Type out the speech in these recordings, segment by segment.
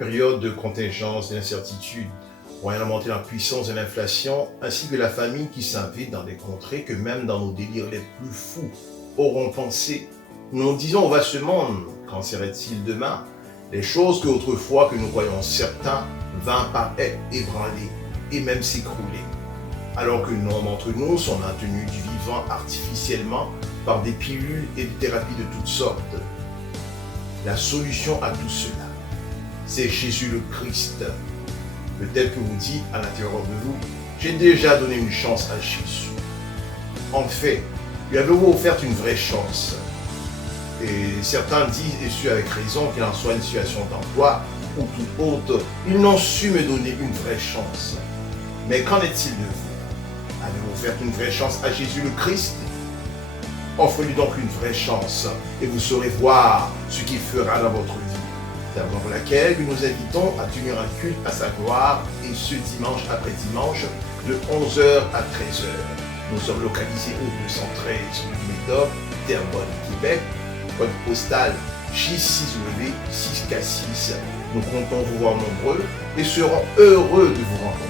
période de contingence et d'incertitude, voyant la montée en puissance de l'inflation, ainsi que la famine qui s'invite dans des contrées que même dans nos délires les plus fous auront pensé. Nous nous disons au vaste monde, qu'en serait-il demain? Les choses que autrefois que nous croyons certains vinrent par ébranler et même s'écrouler. Alors que nombre d'entre nous sont maintenus du vivant artificiellement par des pilules et des thérapies de toutes sortes. La solution à tout cela, c'est Jésus le Christ. Peut-être que vous dites à l'intérieur de vous, j'ai déjà donné une chance à Jésus. En fait, lui avez-vous offert une vraie chance? Et certains disent, et ce avec raison, qu'il en soit une situation d'emploi ou tout autre, ils n'ont su me donner une vraie chance. Mais qu'en est-il de vous? Avez-vous offert une vraie chance à Jésus le Christ? Offrez-lui donc une vraie chance et vous saurez voir ce qu'il fera dans votre vie. C'est pour laquelle nous invitons à tenir un culte à sa gloire et ce dimanche après dimanche de 11h à 13h. Nous sommes localisés au 213 rue Méthode, Terrebonne, Québec, code postal J6W 6K6. Nous comptons vous voir nombreux et serons heureux de vous rencontrer.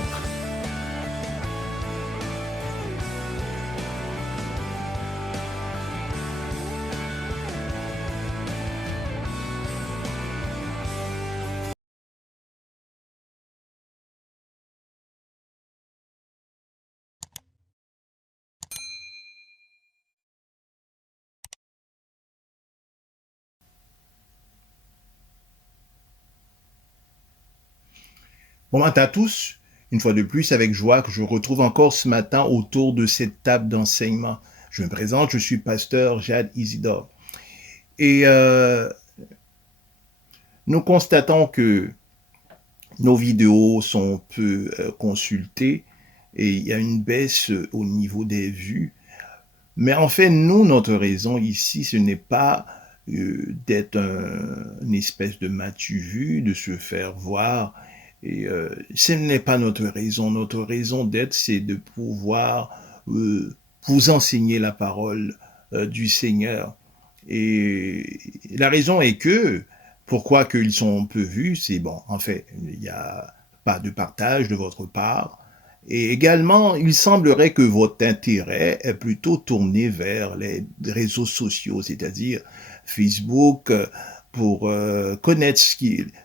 Bon matin à tous, une fois de plus avec joie que je retrouve encore ce matin autour de cette table d'enseignement. Je me présente, je suis pasteur Jad Isidore. Et nous constatons que nos vidéos sont peu consultées et il y a une baisse au niveau des vues. Mais en fait, nous, notre raison ici, ce n'est pas d'être une espèce de matu-vu, de se faire voir. Et ce n'est pas notre raison. Notre raison d'être, c'est de pouvoir vous enseigner la parole du Seigneur. Et la raison est que, pourquoi qu'ils sont peu vus, c'est bon, en fait, il n'y a pas de partage de votre part. Et également, il semblerait que votre intérêt est plutôt tourné vers les réseaux sociaux, c'est-à-dire Facebook, pour connaître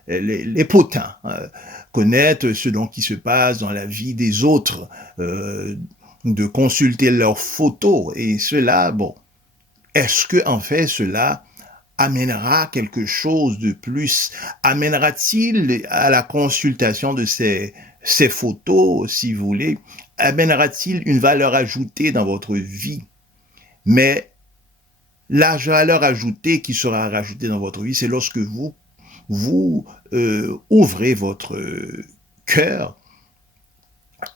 les potins, connaître ce dont qui se passe dans la vie des autres, de consulter leurs photos. Et cela, bon, est-ce que en fait cela amènera quelque chose de plus? Amènera-t-il à la consultation de ces photos, si vous voulez, amènera-t-il une valeur ajoutée dans votre vie? Mais la valeur ajoutée qui sera rajoutée dans votre vie, c'est lorsque vous ouvrez votre cœur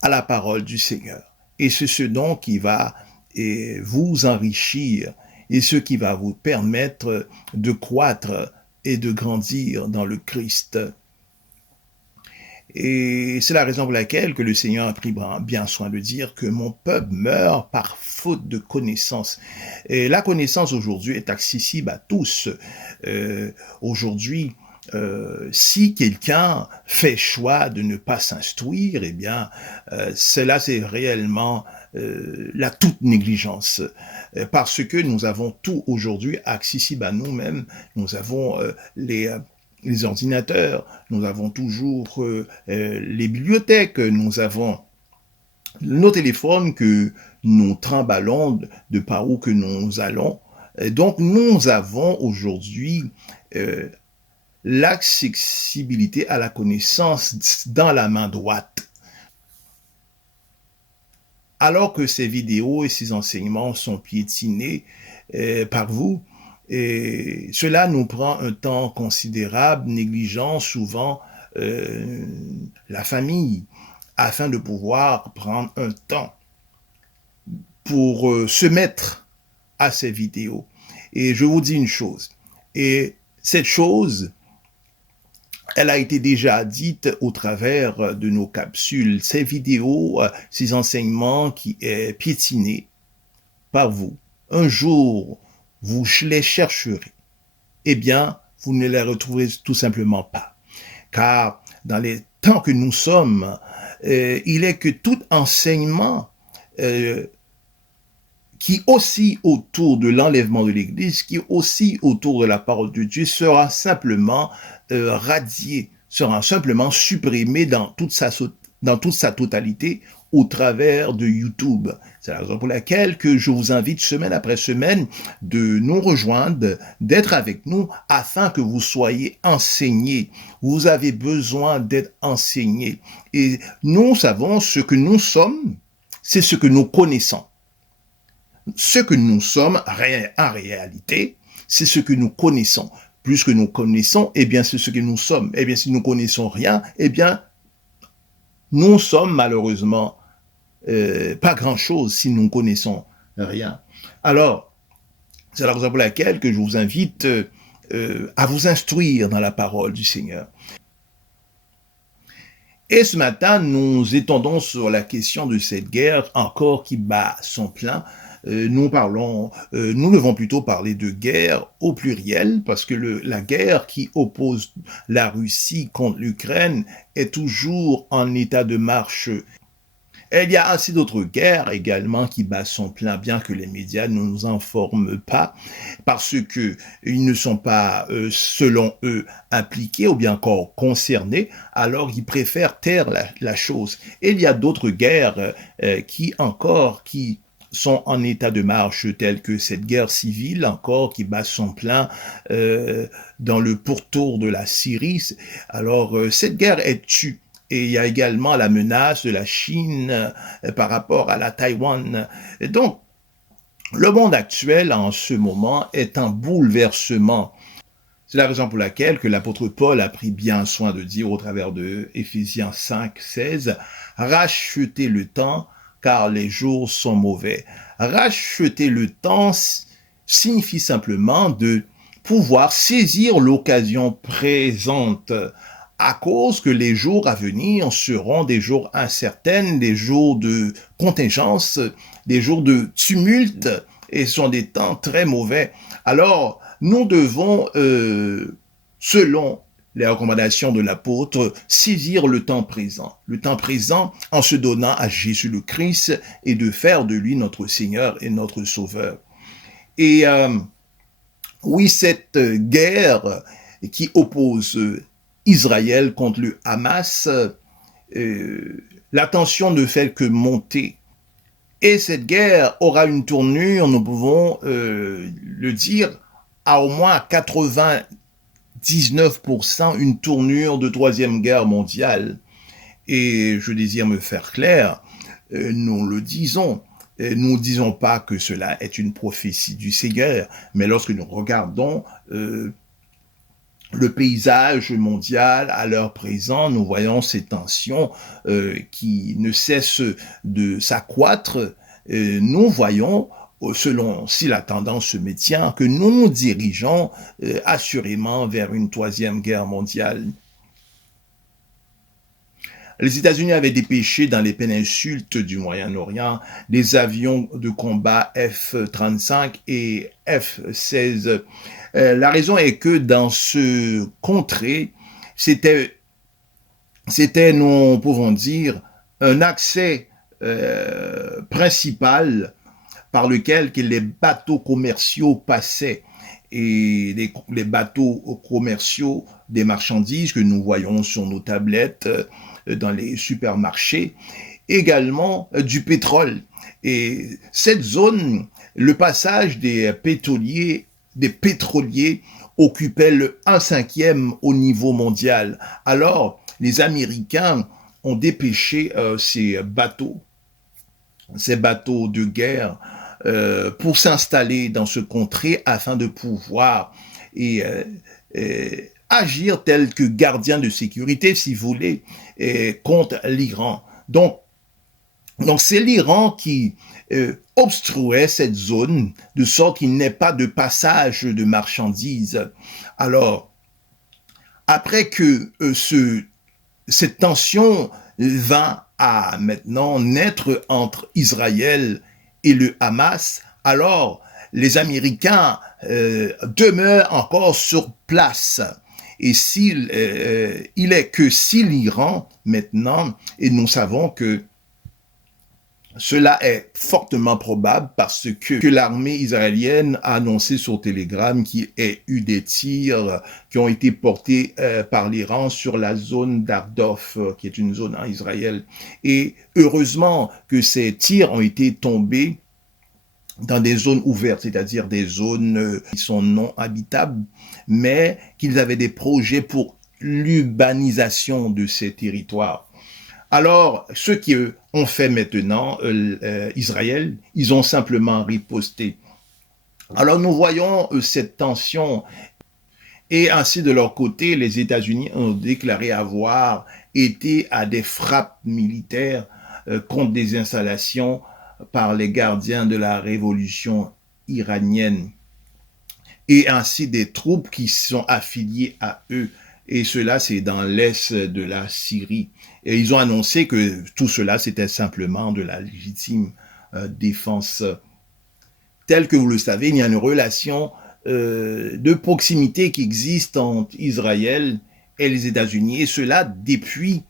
à la parole du Seigneur. Et c'est ce don qui va vous enrichir et ce qui va vous permettre de croître et de grandir dans le Christ. Et c'est la raison pour laquelle que le Seigneur a pris bien soin de dire que mon peuple meurt par faute de connaissance. Et la connaissance aujourd'hui est accessible à tous. Aujourd'hui, si quelqu'un fait choix de ne pas s'instruire, eh bien, cela c'est réellement la toute négligence. Parce que nous avons tout aujourd'hui accessible à nous-mêmes. Nous avons les ordinateurs, nous avons toujours les bibliothèques, nous avons nos téléphones que nous trimballons de par où que nous allons. Et donc, nous avons aujourd'hui l'accessibilité à la connaissance dans la main droite. Alors que ces vidéos et ces enseignements sont piétinés par vous, et cela nous prend un temps considérable, négligeant souvent la famille, afin de pouvoir prendre un temps pour se mettre à ces vidéos. Et je vous dis une chose, et cette chose, elle a été déjà dite au travers de nos capsules, ces vidéos, ces enseignements qui est piétinés par vous. Un jour, vous les chercherez. Eh bien, vous ne les retrouverez tout simplement pas. car dans les temps que nous sommes, il est que tout enseignement qui oscille autour de l'enlèvement de l'Église, qui oscille autour de la parole de Dieu, sera simplement radié, sera simplement supprimé dans toute sa totalité au travers de YouTube. C'est la raison pour laquelle que je vous invite semaine après semaine de nous rejoindre, d'être avec nous afin que vous soyez enseignés. Vous avez besoin d'être enseignés. Et nous savons ce que nous sommes, c'est ce que nous connaissons. Ce que nous sommes, en réalité, c'est ce que nous connaissons. Plus que nous connaissons, eh bien, c'est ce que nous sommes. Eh bien, si nous connaissons rien, eh bien, nous sommes malheureusement pas grand-chose si nous ne connaissons rien. Alors, c'est la raison pour laquelle que je vous invite à vous instruire dans la parole du Seigneur. Et ce matin, nous étendons sur la question de cette guerre encore qui bat son plein. Nous devons plutôt parler de guerre au pluriel, parce que la guerre qui oppose la Russie contre l'Ukraine est toujours en état de marche. Et il y a assez d'autres guerres également qui battent son plein, bien que les médias ne nous informent pas, parce que ils ne sont pas, selon eux, impliqués ou bien encore concernés, alors ils préfèrent taire la chose. Et il y a d'autres guerres qui sont en état de marche, telles que cette guerre civile encore qui bat son plein dans le pourtour de la Syrie. Alors, cette guerre est tue. Et il y a également la menace de la Chine par rapport à la Taïwan. Et donc, le monde actuel, en ce moment, est en bouleversement. C'est la raison pour laquelle que l'apôtre Paul a pris bien soin de dire au travers de Éphésiens 5, 16, « Rachetez le temps, car les jours sont mauvais. » Racheter le temps signifie simplement de pouvoir saisir l'occasion présente, à cause que les jours à venir seront des jours incertains, des jours de contingence, des jours de tumulte, et sont des temps très mauvais. Alors, nous devons, selon les recommandations de l'apôtre, saisir le temps présent en se donnant à Jésus le Christ et de faire de lui notre Seigneur et notre Sauveur. Et oui, cette guerre qui oppose Israël contre le Hamas, la tension ne fait que monter. Et cette guerre aura une tournure, nous pouvons le dire, à au moins 99% une tournure de Troisième Guerre mondiale. Et je désire me faire clair, nous le disons, nous ne disons pas que cela est une prophétie du Seigneur, mais lorsque nous regardons le paysage mondial à l'heure présente, nous voyons ces tensions qui ne cessent de s'accroître. Nous voyons, selon si la tendance se maintient, que nous nous dirigeons assurément vers une troisième guerre mondiale. Les États-Unis avaient dépêché dans les péninsules du Moyen-Orient des avions de combat F-35 et F-16. La raison est que dans ce contrée, c'était, nous pouvons dire, un accès principal par lequel que les bateaux commerciaux passaient. Et les bateaux commerciaux des marchandises que nous voyons sur nos tablettes dans les supermarchés, également du pétrole. Et cette zone, le passage des pétroliers occupait le 1/5 au niveau mondial. Alors, les Américains ont dépêché ces bateaux de guerre pour s'installer dans ce contrée afin de pouvoir agir tel que gardien de sécurité, si vous voulez, contre l'Iran. Donc c'est l'Iran qui obstruait cette zone de sorte qu'il n'ait pas de passage de marchandises. Alors, après que cette tension vint à maintenant naître entre Israël et le Hamas, alors les Américains demeurent encore sur place. Et il est que si l'Iran, maintenant, et nous savons que cela est fortement probable parce que l'armée israélienne a annoncé sur Telegram qu'il y a eu des tirs qui ont été portés par l'Iran sur la zone d'Ardof, qui est une zone en Israël. Et heureusement que ces tirs ont été tombés dans des zones ouvertes, c'est-à-dire des zones qui sont non habitables, mais qu'ils avaient des projets pour l'urbanisation de ces territoires. Alors, ce qu'ils ont fait maintenant, Israël, ils ont simplement riposté. Alors, nous voyons cette tension et ainsi de leur côté, les États-Unis ont déclaré avoir été à des frappes militaires contre des installations par les gardiens de la révolution iranienne et ainsi des troupes qui sont affiliées à eux. Et cela, c'est dans l'est de la Syrie. Et ils ont annoncé que tout cela, c'était simplement de la légitime défense. Tel que vous le savez, il y a une relation de proximité qui existe entre Israël et les États-Unis. Et cela depuis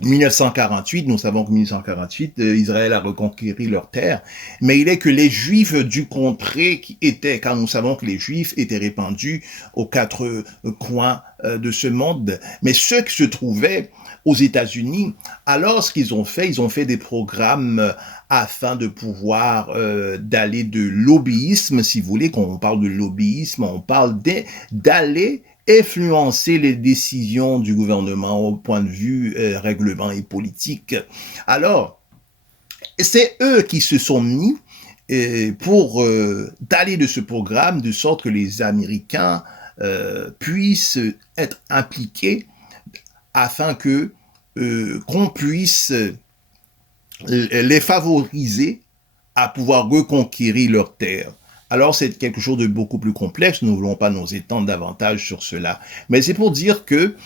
1948, nous savons que 1948, Israël a reconquéri leur terre, mais il est que les Juifs du contrée qui étaient, car nous savons que les Juifs étaient répandus aux quatre coins de ce monde, mais ceux qui se trouvaient aux États-Unis, alors ce qu'ils ont fait des programmes afin de pouvoir d'aller de lobbyisme, si vous voulez, quand on parle de lobbyisme, on parle d'aller influencer les décisions du gouvernement au point de vue règlement et politique. Alors, c'est eux qui se sont mis pour d'aller de ce programme de sorte que les Américains puissent être impliqués afin que qu'on puisse les favoriser à pouvoir reconquérir leurs terres. Alors, c'est quelque chose de beaucoup plus complexe. Nous ne voulons pas nous étendre davantage sur cela. Mais c'est pour dire que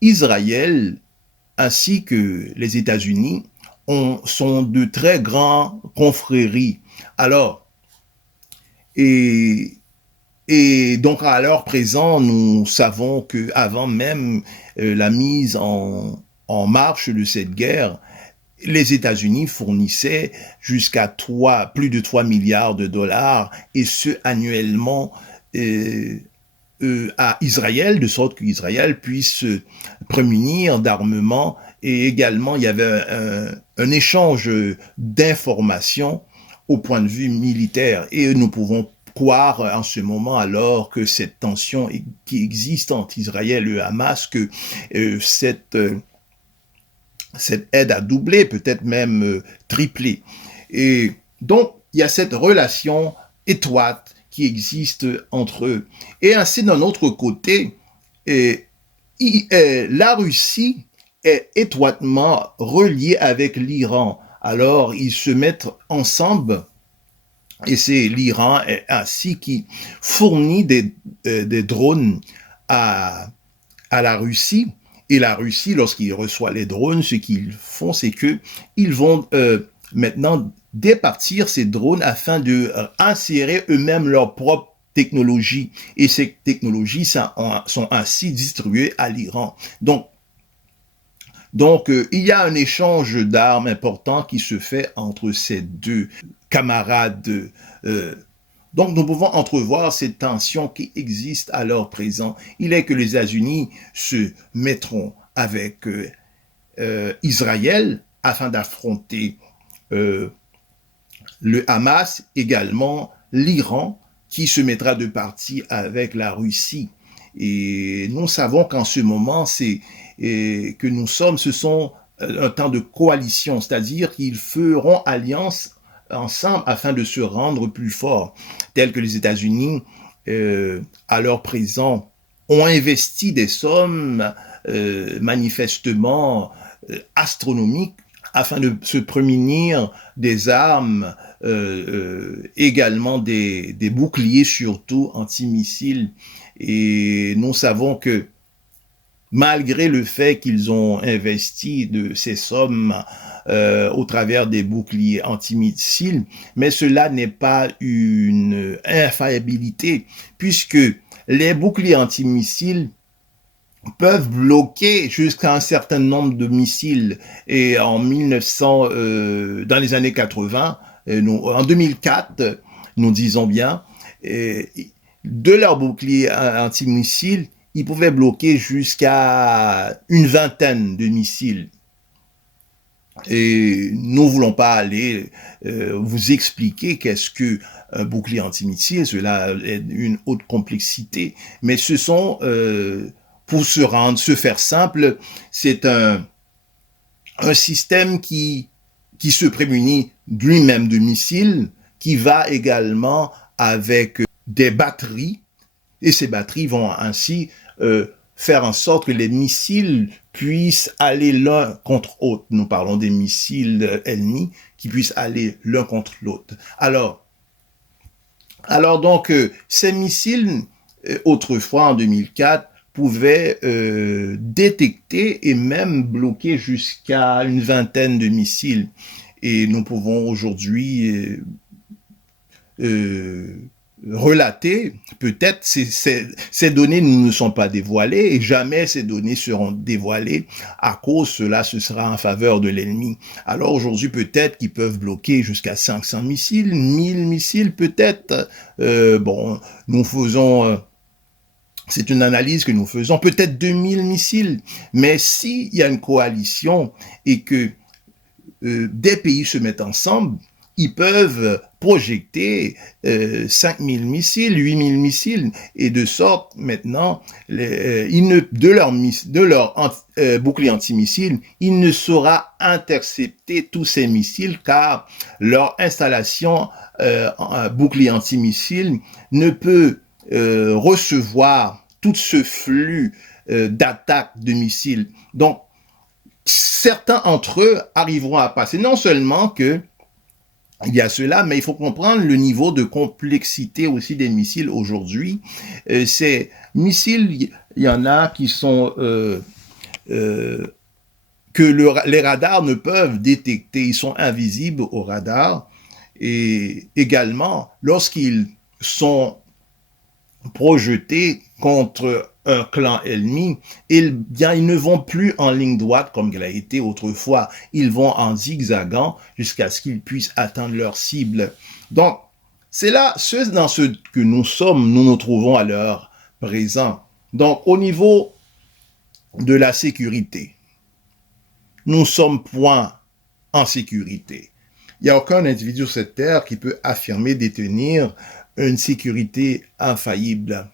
Israël ainsi que les États-Unis sont de très grands confréries. Alors, et donc, à l'heure présent, nous savons que avant même la mise en marche de cette guerre, les États-Unis fournissaient jusqu'à plus de 3 milliards de dollars, et ce annuellement à Israël, de sorte qu'Israël puisse se prémunir d'armement, et également il y avait un échange d'informations au point de vue militaire, et nous pouvons croire en ce moment alors que cette tension qui existe entre Israël et le Hamas, que cette aide a doublé, peut-être même triplé. Et donc, il y a cette relation étroite qui existe entre eux. Et ainsi, d'un autre côté, la Russie est étroitement reliée avec l'Iran. Alors, ils se mettent ensemble, et c'est l'Iran ainsi qui fournit des drones à la Russie. Et la Russie, lorsqu'ils reçoivent les drones, ce qu'ils font, c'est qu'ils vont maintenant départir ces drones afin de insérer eux-mêmes leur propre technologie. Et ces technologies sont ainsi distribuées à l'Iran. Donc, il y a un échange d'armes important qui se fait entre ces deux camarades. Donc, nous pouvons entrevoir cette tension qui existe à l'heure présent. Il est que les États-Unis se mettront avec Israël afin d'affronter le Hamas, également l'Iran, qui se mettra de partie avec la Russie. Et nous savons qu'en ce moment, que ce sont un temps de coalition, c'est-à-dire qu'ils feront alliance ensemble afin de se rendre plus forts, tels que les États-Unis, à l'heure présent, ont investi des sommes manifestement astronomiques afin de se prémunir des armes, également des boucliers, surtout antimissiles. Et nous savons que malgré le fait qu'ils ont investi de ces sommes au travers des boucliers antimissiles, mais cela n'est pas une infaillibilité, puisque les boucliers antimissiles peuvent bloquer jusqu'à un certain nombre de missiles. Et en 1900, dans les années 80, en 2004, nous disons bien, de leurs boucliers antimissiles, ils pouvaient bloquer jusqu'à une vingtaine de missiles. Et nous ne voulons pas aller vous expliquer qu'est-ce que un bouclier antimissile, cela est une haute complexité, mais ce sont, pour se faire simple, c'est un système qui se prémunit lui-même de missiles, qui va également avec des batteries, et ces batteries vont ainsi faire en sorte que les missiles puissent aller l'un contre l'autre. Nous parlons des missiles ennemis qui puissent aller l'un contre l'autre. Alors donc, ces missiles, autrefois en 2004, pouvaient détecter et même bloquer jusqu'à une vingtaine de missiles. Et nous pouvons aujourd'hui relater, peut-être ces données ne sont pas dévoilées et jamais ces données seront dévoilées à cause cela ce sera en faveur de l'ennemi. Alors aujourd'hui peut-être qu'ils peuvent bloquer jusqu'à 500 missiles, 1000 missiles peut-être. Bon, nous faisons c'est une analyse que nous faisons, peut-être 2000 missiles, mais s'il y a une coalition et que des pays se mettent ensemble, ils peuvent projeter 5000 missiles, 8000 missiles, et de sorte, maintenant, de leur bouclier antimissile, il ne saura intercepter tous ces missiles, car leur installation bouclier antimissile ne peut recevoir tout ce flux d'attaques de missiles. Donc, certains d'entre eux arriveront à passer. Non seulement que il y a cela, mais il faut comprendre le niveau de complexité aussi des missiles aujourd'hui. Ces missiles, il y en a qui sont que les radars ne peuvent détecter, ils sont invisibles aux radars. Et également, lorsqu'ils sont projetés contre un clan ennemi, ils ne vont plus en ligne droite comme il a été autrefois. Ils vont en zigzagant jusqu'à ce qu'ils puissent atteindre leur cible. Donc, c'est là, dans ce que nous sommes, nous nous trouvons à l'heure présent. Donc, au niveau de la sécurité, nous sommes point en sécurité. Il n'y a aucun individu sur cette terre qui peut affirmer détenir une sécurité infaillible.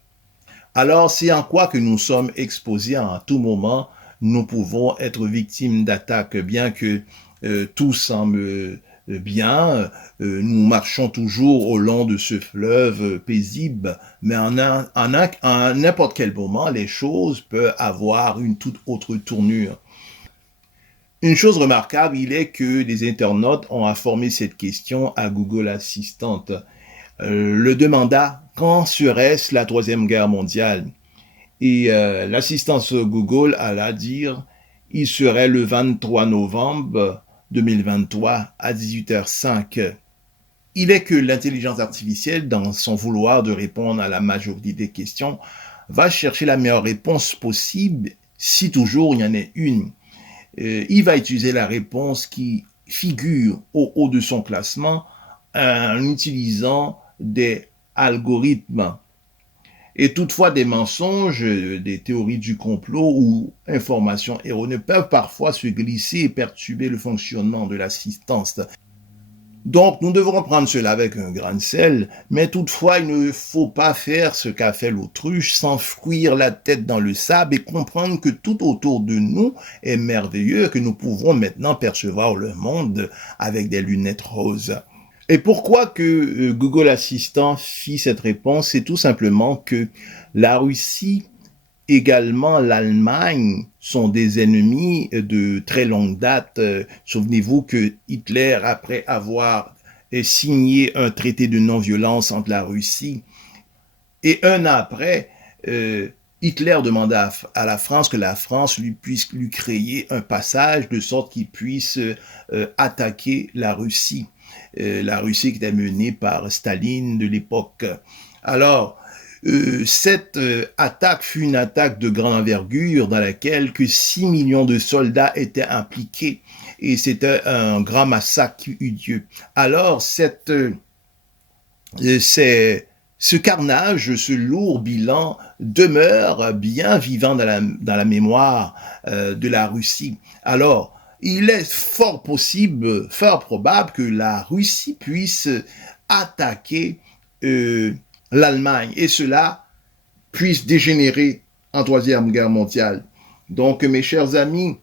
Alors, c'est en quoi que nous sommes exposés à tout moment. Nous pouvons être victimes d'attaques, bien que tout semble bien. Nous marchons toujours au long de ce fleuve paisible, mais en n'importe quel moment, les choses peuvent avoir une toute autre tournure. Une chose remarquable, il est que les internautes ont informé cette question à Google Assistant. Le demanda quand serait-ce la Troisième Guerre mondiale? Et l'assistance Google alla dire il serait le 23 novembre 2023 à 18h05. Il est que l'intelligence artificielle, dans son vouloir de répondre à la majorité des questions, va chercher la meilleure réponse possible, si toujours il y en a une. Il va utiliser la réponse qui figure au haut de son classement en utilisant des algorithmes. Et toutefois, des mensonges, des théories du complot ou informations erronées peuvent parfois se glisser et perturber le fonctionnement de l'assistance. Donc, nous devrons prendre cela avec un grain de sel, mais toutefois, il ne faut pas faire ce qu'a fait l'autruche, s'enfouir la tête dans le sable et comprendre que tout autour de nous est merveilleux, que nous pouvons maintenant percevoir le monde avec des lunettes roses. Et pourquoi que Google Assistant fit cette réponse? C'est tout simplement que la Russie, également l'Allemagne, sont des ennemis de très longue date. Souvenez-vous que Hitler, après avoir signé un traité de non-violence entre la Russie, et un an après, Hitler demanda à la France que la France puisse lui créer un passage de sorte qu'il puisse attaquer la Russie qui était menée par Staline de l'époque. Alors, cette attaque fut une attaque de grande envergure dans laquelle que 6 millions de soldats étaient impliqués et c'était un grand massacre qui eut lieu. Alors ce carnage, ce lourd bilan demeure bien vivant dans la mémoire de la Russie. Alors, il est fort possible, fort probable que la Russie puisse attaquer l'Allemagne et cela puisse dégénérer en Troisième Guerre mondiale. Donc, mes chers amis,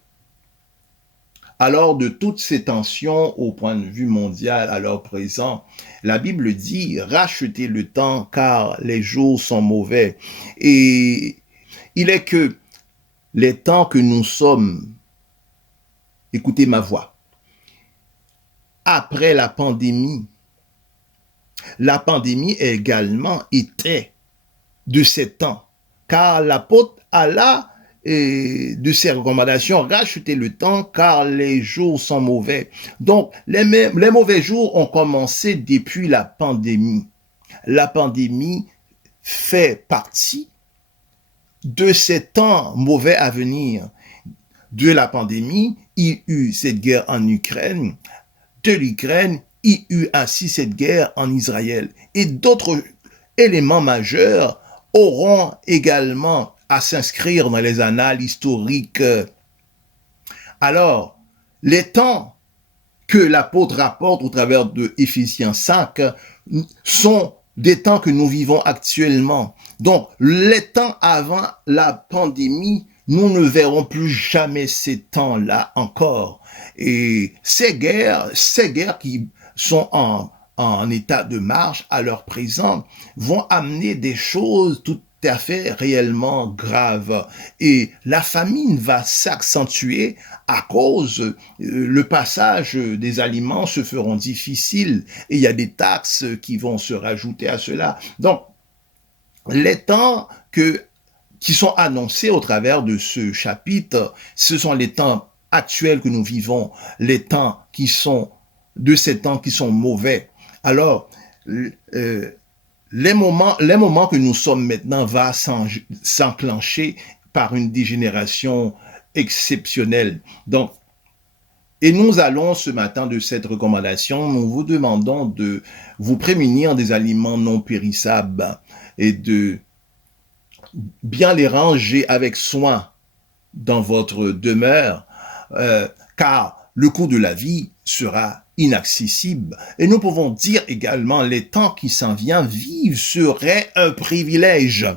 alors de toutes ces tensions au point de vue mondial à l'heure présent, la Bible dit « Rachetez le temps car les jours sont mauvais ». Et il est que les temps que nous sommes, écoutez ma voix, après la pandémie également était de ces temps, car l'apôtre Allah de ses recommandations, rachetez le temps car les jours sont mauvais. Donc, les mauvais jours ont commencé depuis la pandémie. La pandémie fait partie de ces temps mauvais à venir. De la pandémie, il y eut cette guerre en Ukraine. De l'Ukraine, il y eut ainsi cette guerre en Israël. Et d'autres éléments majeurs auront également à s'inscrire dans les annales historiques. Alors, les temps que l'apôtre rapporte au travers de Éphésiens 5 sont des temps que nous vivons actuellement. Donc, les temps avant la pandémie, nous ne verrons plus jamais ces temps-là encore. Et ces guerres qui sont en état de marche à l'heure présente vont amener des choses tout à fait réellement graves. Et la famine va s'accentuer à cause le passage des aliments se feront difficiles et il y a des taxes qui vont se rajouter à cela. Donc, les temps qui sont annoncés au travers de ce chapitre, ce sont les temps actuels que nous vivons, les temps qui sont de ces temps qui sont mauvais. Alors, les moments que nous sommes maintenant va s'enclencher par une dégénération exceptionnelle. Donc, et nous allons ce matin de cette recommandation, nous vous demandons de vous prémunir des aliments non périssables et de bien les ranger avec soin dans votre demeure, car le coût de la vie sera inaccessible. Et nous pouvons dire également, les temps qui s'en viennent, vivre serait un privilège.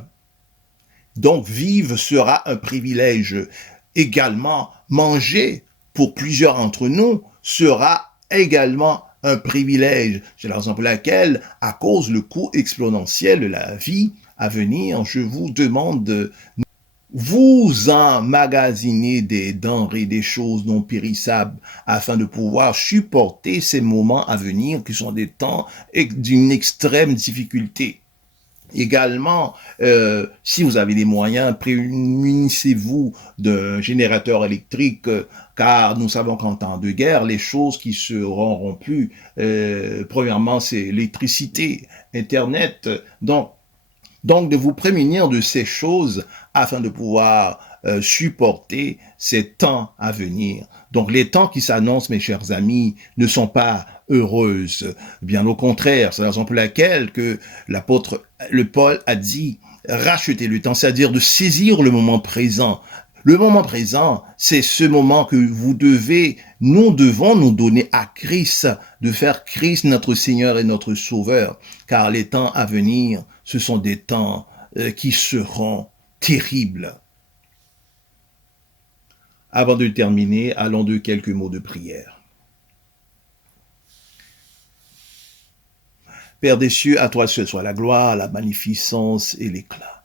Donc, vivre sera un privilège. Également, manger, pour plusieurs d'entre nous, sera également un privilège. C'est la raison pour laquelle, à cause du coût exponentiel de la vie à venir, je vous demande de vous emmagasiner des denrées, des choses non périssables, afin de pouvoir supporter ces moments à venir qui sont des temps d'une extrême difficulté. Également, si vous avez les moyens, prémunissez-vous d'un générateur électrique, car nous savons qu'en temps de guerre, les choses qui seront rompues, premièrement, c'est l'électricité, Internet, donc de vous prémunir de ces choses afin de pouvoir supporter ces temps à venir. Donc les temps qui s'annoncent, mes chers amis, ne sont pas heureuses. Bien au contraire, c'est la raison pour laquelle que l'apôtre Paul a dit racheter le temps, c'est-à-dire de saisir le moment présent. Le moment présent, c'est ce moment que nous devons nous donner à Christ, de faire Christ notre Seigneur et notre Sauveur, car les temps à venir, ce sont des temps qui seront terribles. Avant de terminer, allons de quelques mots de prière. Père des cieux, à toi seul soit la gloire, la magnificence et l'éclat.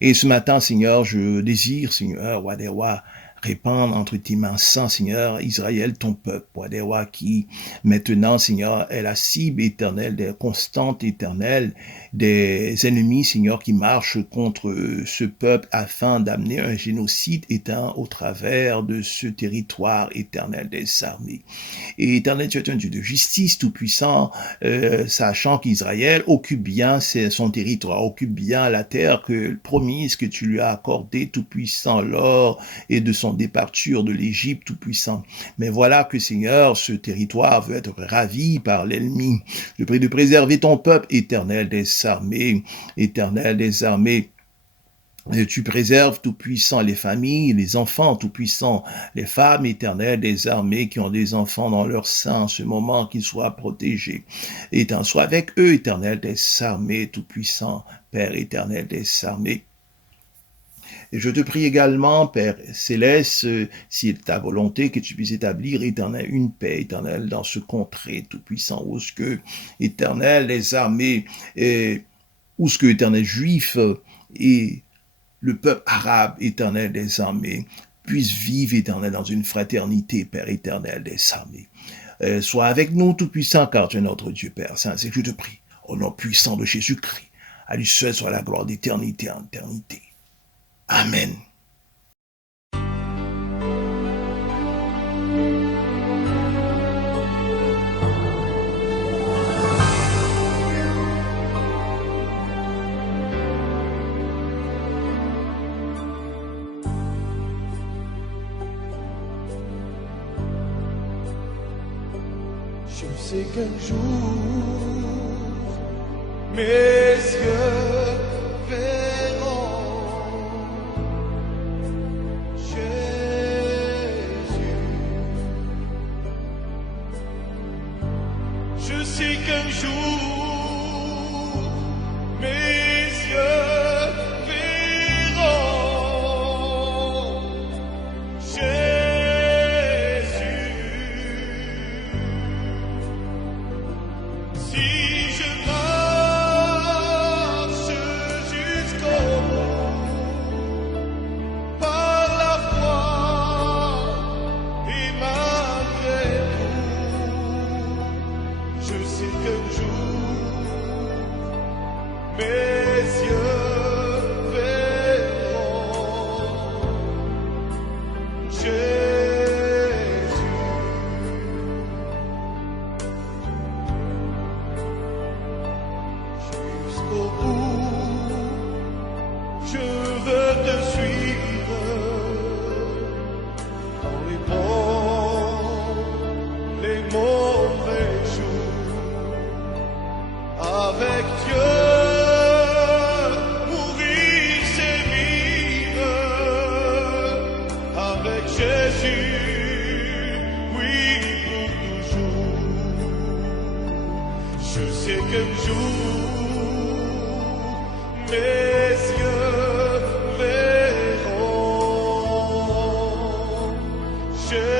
Et ce matin, Seigneur, je désire, Seigneur, roi des rois, répandre entre tes mains sans, Seigneur, Israël, ton peuple, Wadewa, qui maintenant, Seigneur, est la cible éternelle, des constantes éternelles, des ennemis, Seigneur, qui marchent contre ce peuple afin d'amener un génocide étant au travers de ce territoire éternel des armées. Et éternel, tu es un Dieu de justice tout-puissant, sachant qu'Israël occupe bien son territoire, occupe bien la terre promise que tu lui as accordée, tout-puissant, lors et de son départure de l'Égypte, tout-puissant. Mais voilà que, Seigneur, ce territoire veut être ravi par l'ennemi. Je prie de préserver ton peuple, éternel des armées, éternel des armées. Et tu préserves tout-puissant les familles, les enfants tout-puissants, les femmes éternelles des armées qui ont des enfants dans leur sein en ce moment, qu'ils soient protégés. Et t'en sois avec eux, éternel des armées tout-puissant, Père éternel des armées. Et je te prie également, Père Céleste, si c'est ta volonté, que tu puisses établir, éternel, une paix éternelle dans ce contrée tout-puissant, où ce que, éternel des armées, où ce que, éternel juif, et le peuple arabe éternel des armées puisse vivre éternel dans une fraternité, Père éternel des armées. Sois avec nous, tout-puissant, car tu es notre Dieu, Père Saint. C'est que je te prie, au nom puissant de Jésus-Christ, à lui seul soit la gloire d'éternité en éternité. Amen. Je sais qu'un jour, mes yeux verront Jésus. Je sais qu'un jour, mes yeux verront Jésus. Jésus.